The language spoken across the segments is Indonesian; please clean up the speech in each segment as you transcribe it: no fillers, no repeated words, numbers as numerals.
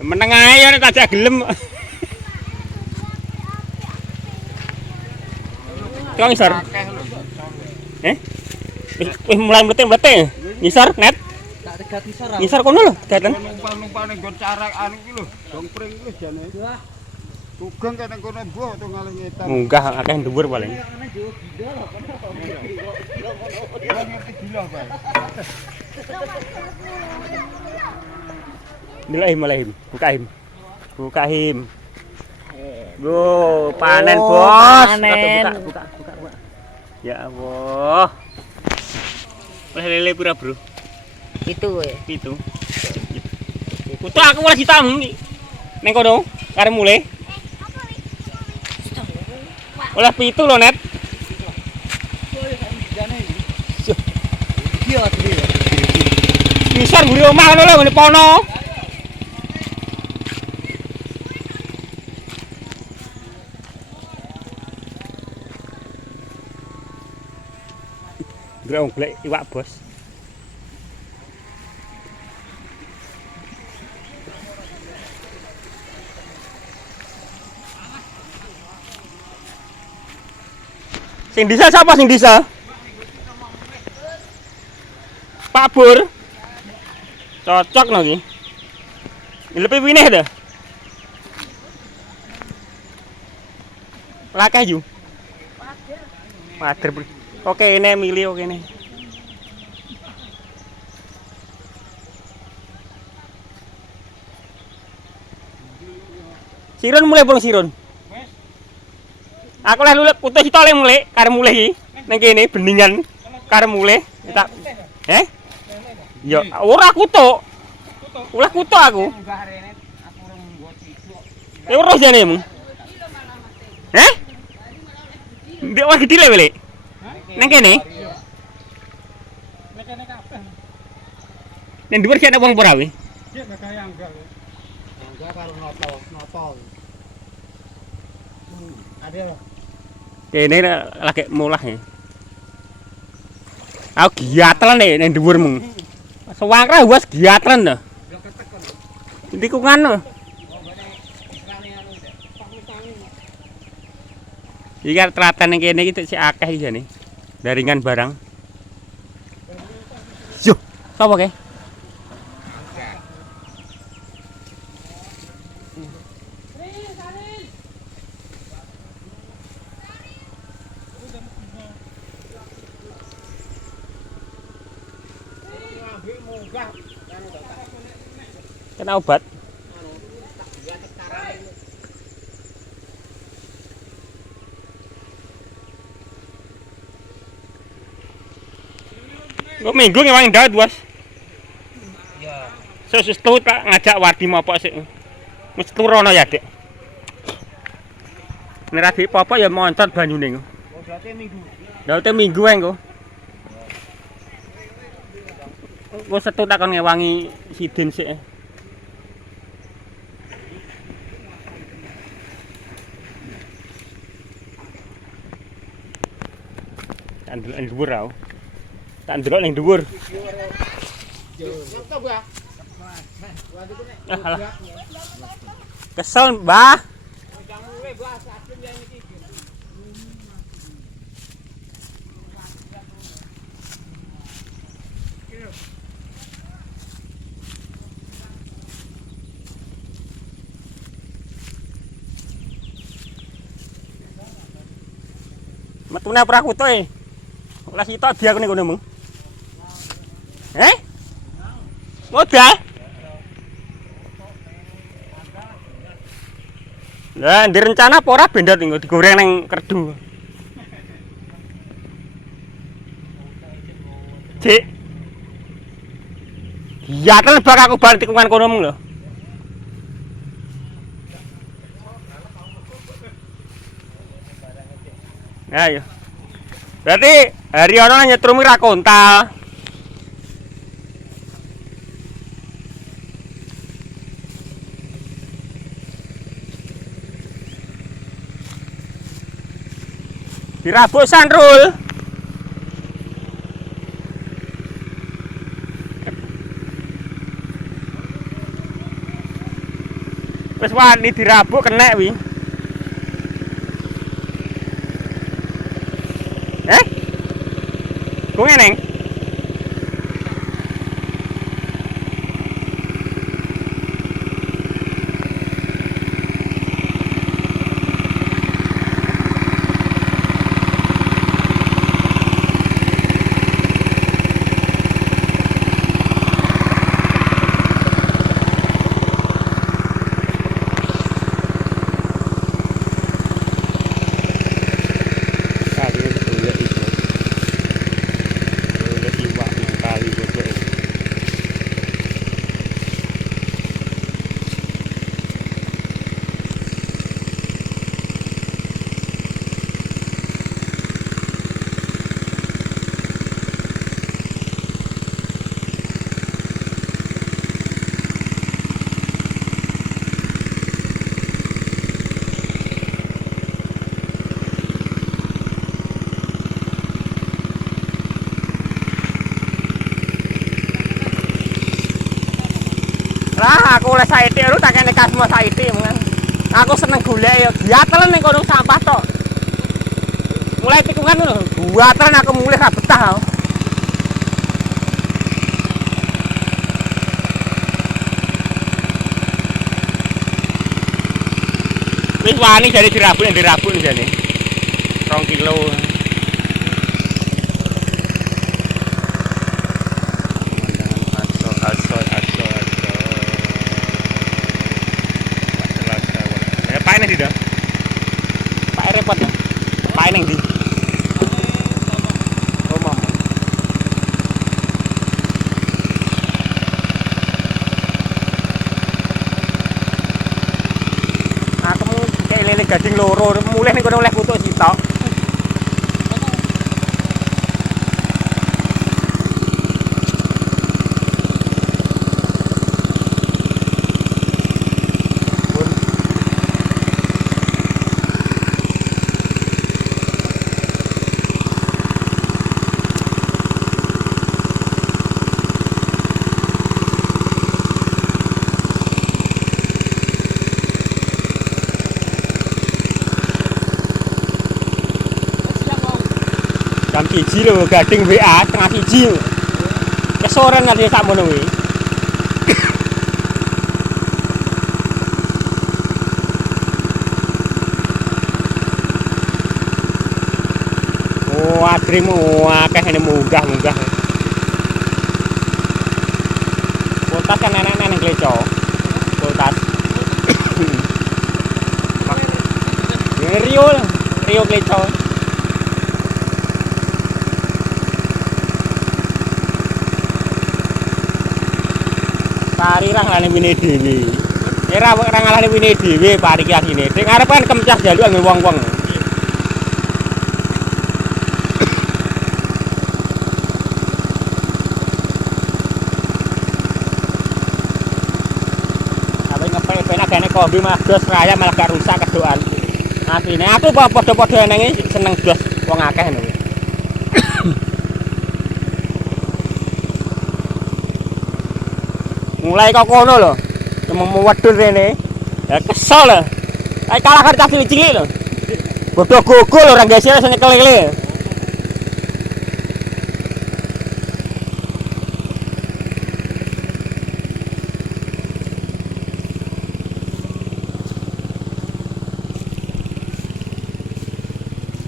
Meneng ae ya nek tak gelem. Kok ngisor? Wis mulai mlete-mlete. Ngisor net. Tak tegat ngisor. Ngisor kono lho, daten. Numpang-numpang ning nggon carek anu iki lho, dongpring iki jane. Sugeng kene kono mbuh to ngalih ngetan. Munggah akeh dhuwur paling. Gila, Pak. Mulai buka him. Go, panen bos. Panen. Buka. Ya Allah. Wes lele pira, Bro? Itu ya. Itu. Kutu aku lagi tamu nih. Neng kono, karep mulai. Oleh pitu lho, Net. Iya, iya. Misar mburi omah ngono lho, ngene pono. Golek iwak, Bos. Sing disa sapa sing disa? Pak Bur. Cocok no iki. Lebih wineh dah. Lakeh yu. Pader. Oke, ini milih oke nih. Sirun mulai bang sirun. Aku leh lulek putus itu oleh mulai, karena mulai iki. Neng kene beningan karena mulai. Tak, Ya, ora kutuk. Ulah kutuk aku. Ya ora jane mung. Mbek wah gede le wele. Neng kene. Nek kene kabeh. Neng dhuwur ki ana wong ora wi? Cek gak kaya anggal. Anggal karo noto. Ada lho. Kene lagi mulah ya. Aku giatlan nek neng dhuwur mung. Sewangkra wis giatlan to. Ndi ku ngono. Iki kan telaten ning kene iki sik akeh iki jane. Daringan barang. Yo, sapa ke? Kena obat. Kok minggu ngewang daud, Bos? Ya. Sus tuh tak ngajak Wardi mopok sik. Wis turono ya, Dik. Nek ra apa ya montot banyune. Oh, berarti minggu. Daute minggu ae engko. Wis setu takon ngewangi sidin sik. Tak ndelok ning dhuwur aku. Tak ndelok ning dhuwur. Kesel, Mbah. Metune ora kutuk e. Olah sitok biar kene kono, Mung. Modal? Lah, direncana apa ora bendot engko digoreng nang kerdu. Cik. Ya kan bak aku balik tikungan kono mung lho. Ayo. Berarti hari ana nyetrumi ra kontal. Dirabuk Sanrul. Wis wani dirabuk kenek wi. Ku ngeneng. Lah aku oleh saiki lu tak kene kasmo saiki men. Aku seneng golek ya diatelen ning kono sampah tok. Mulai tikungan ngono, buatan aku mulai ra betah. Wis wani jare dirabuk jane. 2 kilo. Pak neng di dah. Pak repot ya. Pak neng di. Oh mama. Aku mau kayak lele gading loro, mulai nih kono oleh kutuk sitok. Jam 1 lho gading WA setengah 1. Kesoren nanti sakmono kuwi. Oh, adrimu akeh ini munggah-munggah. Kulkas kan nenek-nenek kleco. Kulkas. Rio kleco. Pari ra ngalane wine dhewe. Ora ngalane wine dhewe pari ki asine. Sing arep kan kemcah jalukan wong-wong. Tapi ngepel-pel agane kombi malah dos raya malah gak rusak kedokan. Asine aku padha-padha nang seneng dos wong akeh ngono. Mulai kok kono lho. Mau wedhus rene. Ya kesel lho. Kayak kalah karo cah cilik lho. Bodoh gogol ora gesek wis nyekel-nyekel.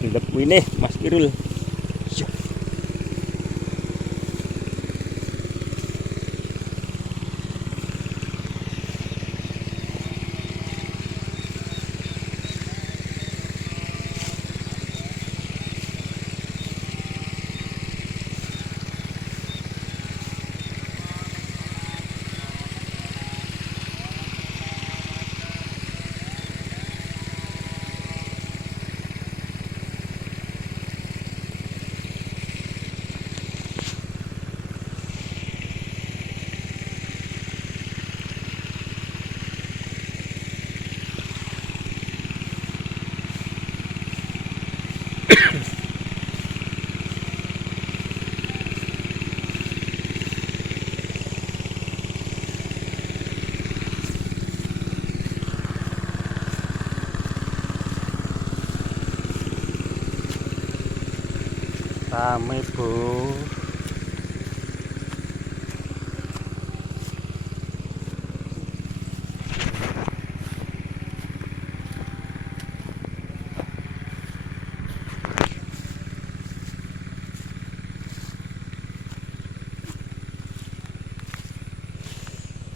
Ndep wine Mas Irul. Rame, Bu.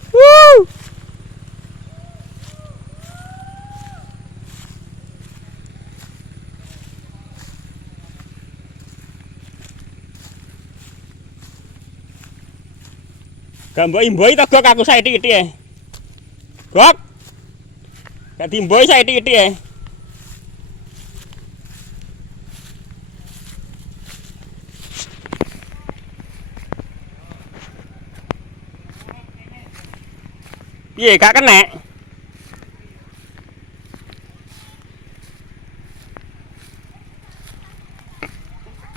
Woo! Gak mbok imboi to Gok aku saithik-ithik e. Gok. Gak diimboi saithik-ithik e. Piye gak kena?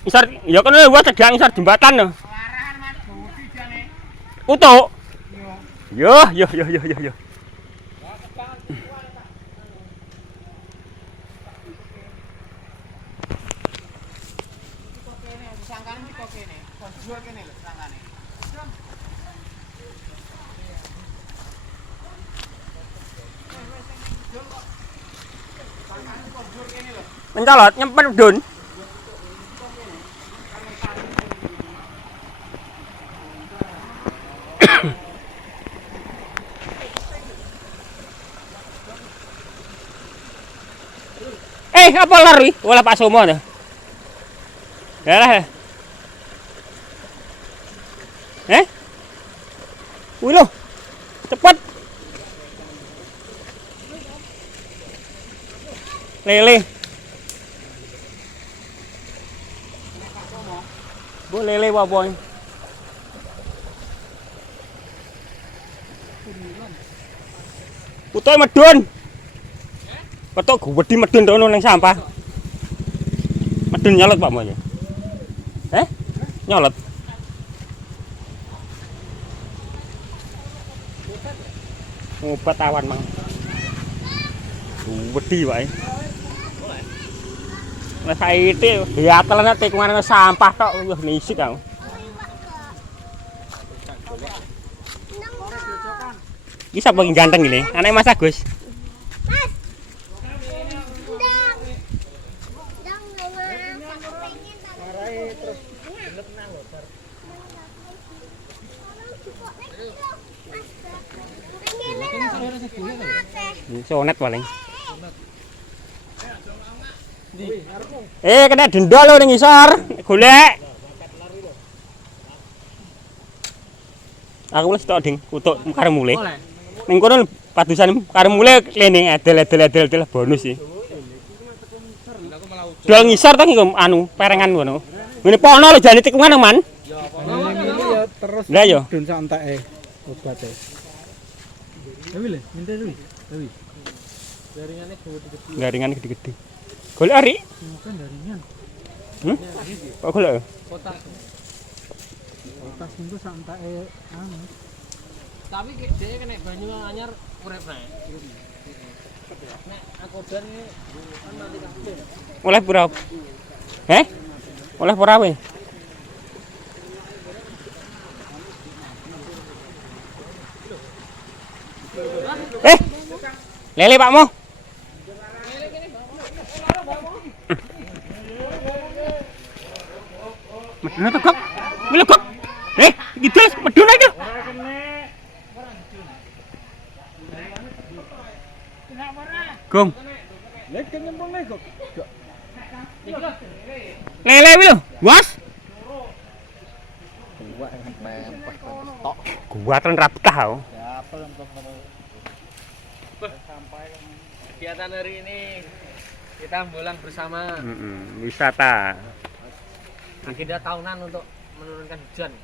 Isar ya kono wae cedhak isar jembatan lho. Utuk. Yo. Mencolot nyempet dun. Apa lar wi? Olah Pak Somo to. Yalah. Wih lo. Cepet. Lele. Bu lele wa boy. Putoy medun. Ketok gede medun tono ning sampah. Medun nyolot Pak Mo ya. Nyolot. Obat awan mang. Wedi wae. Lah saiki diatelane tikungan sampah tok wis nisik aku. Iki sapa sing ganteng iki? Anake Mas Agus. Sonet paling. Kena denda lho ning isor. Golek. Aku wis tok ding utuk karep mulih. Ning kono padusan karep mulih klene adel bonus sih. Dol ngisor to anu perengan ngono. Ngene pono lho jane tikungan Man. Ya pono terus. Lah yo. Dun santake obate. Dewi le, minta Dewi. Dewi. Jaringannya gede-gede. Jaringannya gede-gede. Golek ari? Bukan jaringan. Kok golek? Kotak. Kotak minggu santake anu. Tapi dhewe kena banyu anyar urip nae. Nek akodan kan mati kabeh. Oleh pura. Oleh pura we. Lele Pak Mo. Medun to Kok. Lho Kok. Gitu medun aja. Gong. Lele wi lho, Was. Gua ten ra betah. Kegiatan hari ini kita bulan bersama Wisata. Agenda tahunan untuk menurunkan hujan.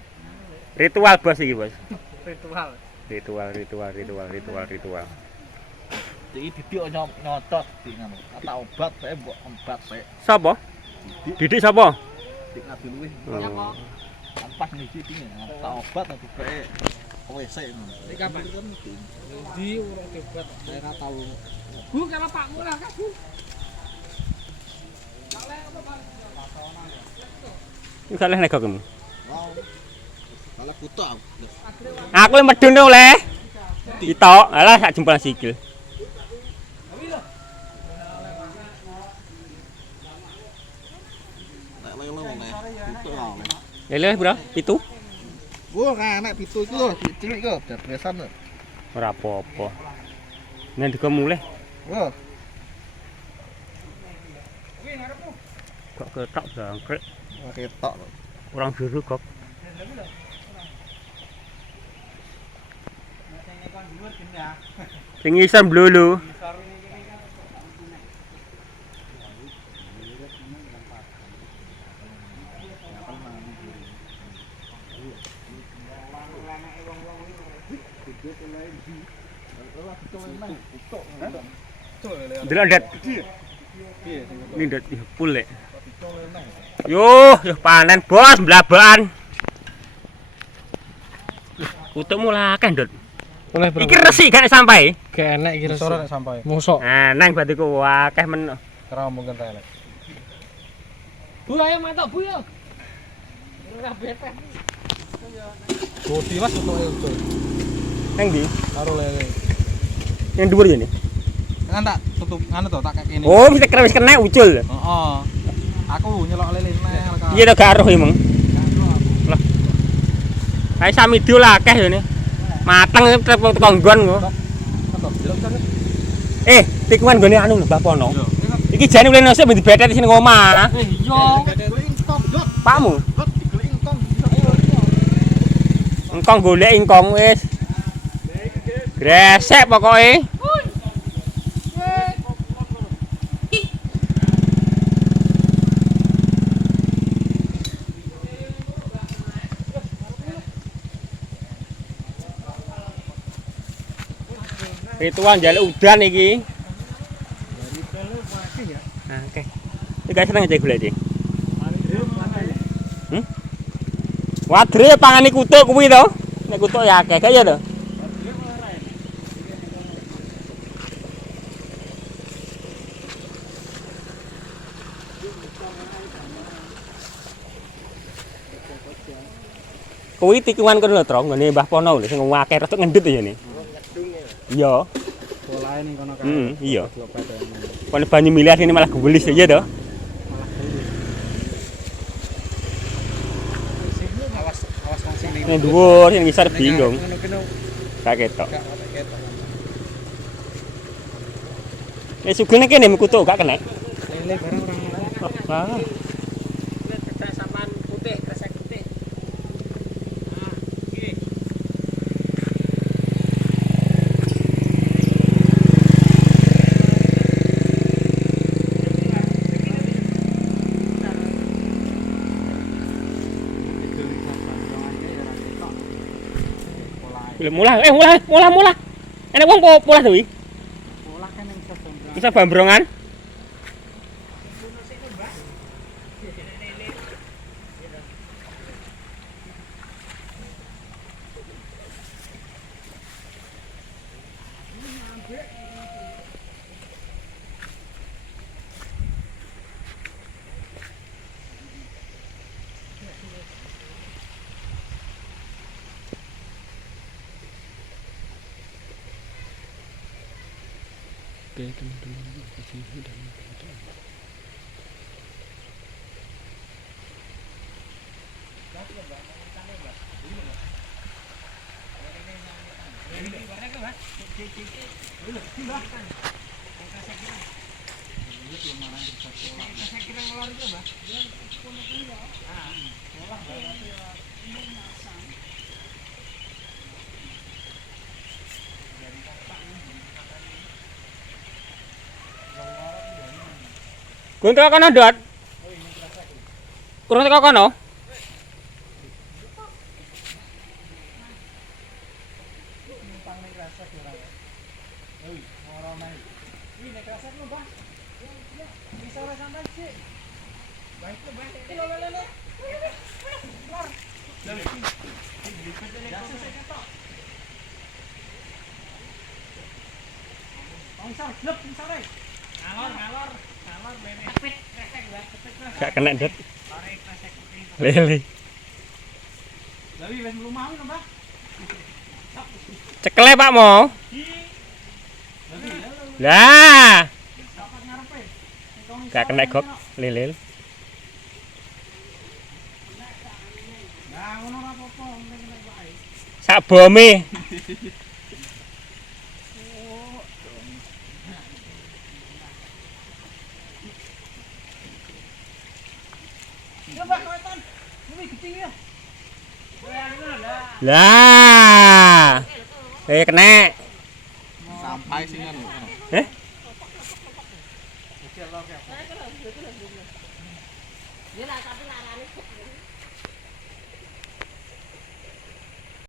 Ritual bos iki, Bos. Ritual. Jadi Didik nyotot ngono. Kata obat saya mbok obat saya. Sapa? Didik sapa? Didik ngadi luwih. Nyapa? Ampas niki iki kata obat nanti bae WC ngono. Iki kapan? Di ora obat, saya ora tahu. Bu karo Pakmu lah, Kak Bu. Iki saleh nek kamu. Wow. Malah buta. Aku le medun oleh. Ditok, alah sak jempol sikil. Nek lelo nek. Buta wae. Lele bro, pitu. Wah, nek pitu iku lho, cilik kok, dadresan lho. Ora apa-apa. Nek dika mulih Wah, kok ketok jangkrik. ketok. Kurang biru kok. Sing isem blulu. Delok ndet. Ini ndet pul lek. Yo panen bos blabakan. Kutukmu lah akeh ndet. Oleh Iki resik gak nek sampai. gak enak iki Sore nek sampai. Mosok. Nah, nang batiku akeh men. Kira mungkin ta elek. Bu ayo matok Bu yo. Ora beteh. Goti Mas untuk ucul. Nang ndi? Karo lele. Yang dhuwur ya nih. Kan tak tutup nganu to, tak kayak gini. Oh, wis kena ucul. Heeh. Aku nyelok lele nel kan. Iya to gak aruh emang. Lah. Kae sami dio lah akeh ya nih. Mateng tekan nggon kok. Tikungan gone anu lho Mbah Pono. Iki jane ulih nosok ben dibetet sing omah. Iya. Pakmu. Engkong golek ingkong wis. Gresek pokoke. Ritual njaluk udan iki. Nah, oke. Iki guys seneng aja golek iki. Wadre pangane kutuk kuwi to. Nek kutuk ya akeh kaya to. Kuwi tikungan kono lho, Tro, ngene Mbah Pono lho sing akeh rada ngendhet ya ne. Iya. Polahe ning kono kan. Iya. Kono banyu miliar ini malah gebelis ya to. Awas wong sing ning Ning dhuwur sing ngisor bingung. Gak ketok. Nek sugene kene mekutuk gak kena. Lele barang orang Wah. Saman putih, kresek putih. Mulai. Enak wong kok mulai to iki? polah kan ning sebong. Bisa bambrongan. Oke teman-teman, kasih dan Guntur kono ndot. Kurang teko kono. Gak kena det. Lele. Tapi wis belum mau nambah. Cekele Pak Mo. Lah. Gak kena gok lele. Nah, ngono ora apa-apa, penting kena wae. Sak bome. Ya Pak Wetan. Ini gede ya. Lah. Kena. Sampai sing anu. Eh? Dia lah